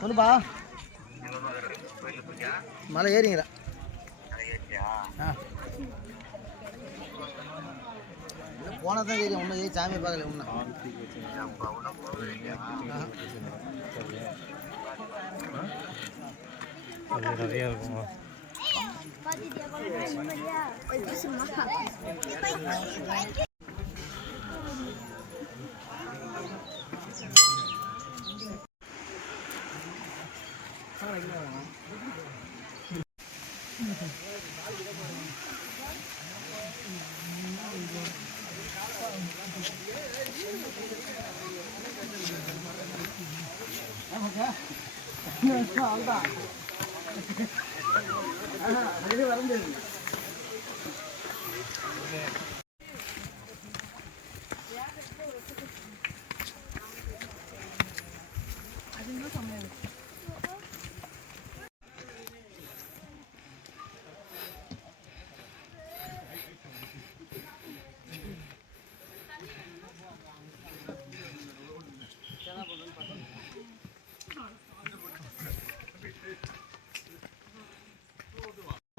சொல்லுப்பா. மலை ஏறிங்களா? போனால் தான் தெரியும். ஒன்றும் ஏறி சாமி பார்க்கல. ஒன்றும் நிறையா இருக்குமா?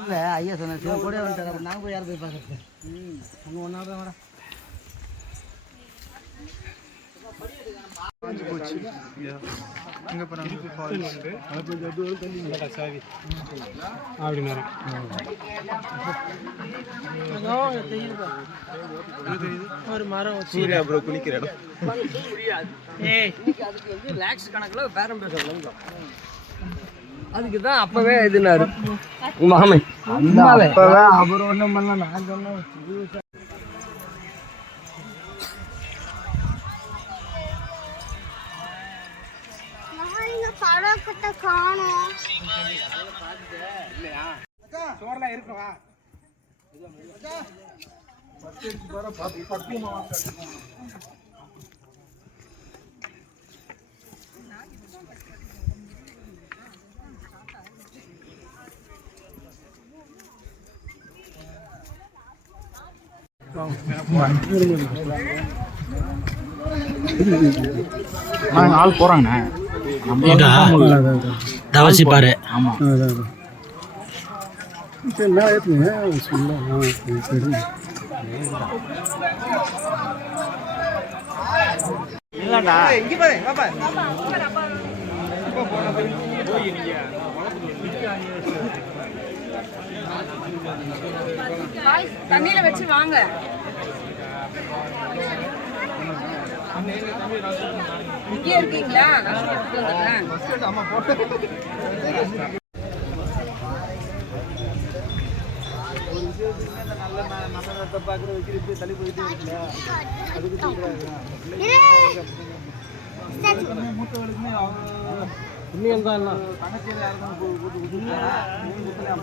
இல்லை ஐயா சொன்ன கூட வந்துட்டார். அப்போ நாங்கள் போய் யார் போய் பார்க்குறது? அங்கே ஒன்றா தான் வர எங்கே போகிறாங்க? ஒரு மரம் சூரிய அப்புறம் குளிக்கிற இடம். அதுக்கு வந்து லேக்ஸ் கணக்கில் பேரம் பேச அதுக்குதான் அப்பவே இதுனாரு மாமே. அப்பவே அவர் ஒன்றும் பண்ணல. நான் சொன்னேன் பழக்கத்தை காணோம். சோறெல்லாம் இருக்குவா? ஆள் போறாங்கண்ணே. தவசி பாரு. ஆமாம் இல்லைண்ணா. இங்கே பாரு பாப்பா. தண்ணியில வச்சு வாங்க. இங்கே இருக்கீங்களா? பார்க்குற வைக்கிறது தள்ளி போயிட்டு இருக்குல்ல, அதுக்கு மூத்தவர்களுக்குமே அவங்க தான் எல்லாம் தங்கச்சியில் யாருக்கும்